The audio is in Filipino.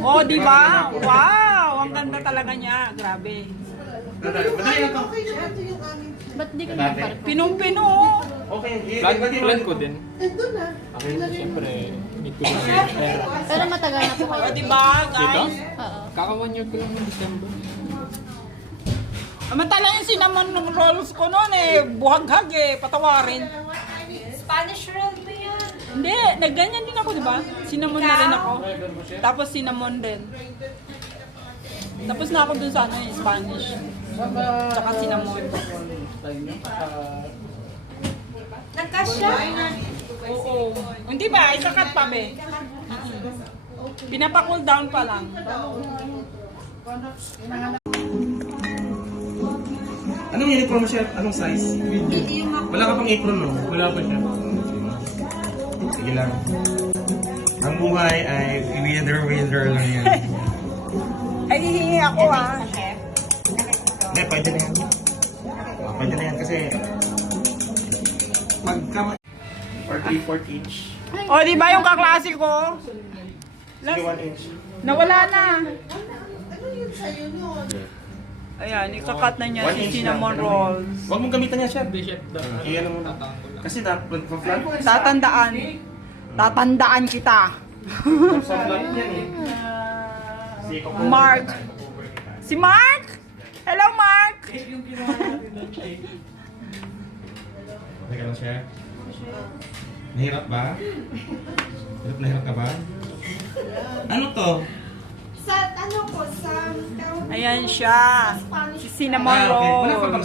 Oh, di ba? Wow! Ang ganda talaga niya. Grabe. Ba't di ka nagparko? Pinong-pino. Plan ko din. Nandun na. Okay, siyempre, need ko din yung pera. Pero matagal na po kayo. Oh, di ba, guys? Oo. Kaka 1 year ko lang ng December. Amantala yung cinnamon rolls ko noon eh. Buhaghag eh. Patawarin. Spanish roll ba yan? Hindi, nagganyan din ako, di ba? Cinnamon na rin ako. Tapos cinnamon din. Tapos na ako dun sa ano eh, Spanish. Tsaka cinnamon. Nagkasya? Oo. Hindi ba? Isakat pa be. Pinapa-cool down pa lang. Anong uniform mo, chef? Anong size? Wala ka pang apron, no? Wala pa siya. Sige lang. Ang buhay ay winner lang yan. Ay, hihingi ako ah. Hindi, pwede na yan. Pwede na yan kasi pagka 40 inch. O, di ba yung kaklase ko? Sige, 1 inch. Nawala na. Ano yun sa'yo yun? Ayan, ikakat na niya 1 si inch cinnamon lang. rolls. Huwag mong gamitan yan, chef. Hindi, chef. Iyan mo na. Kasi flat. Tatandaan. Tatandaan kita. Sa flat yan eh. Mark. Si Mark? Hello, Mark. Teka lang, chef. Nahirap ba? Nahirap ka ba? Ano to? Sa ano po, sa Ayan siya. Si cinnamon Ah, okay. Wala ka rolls. bang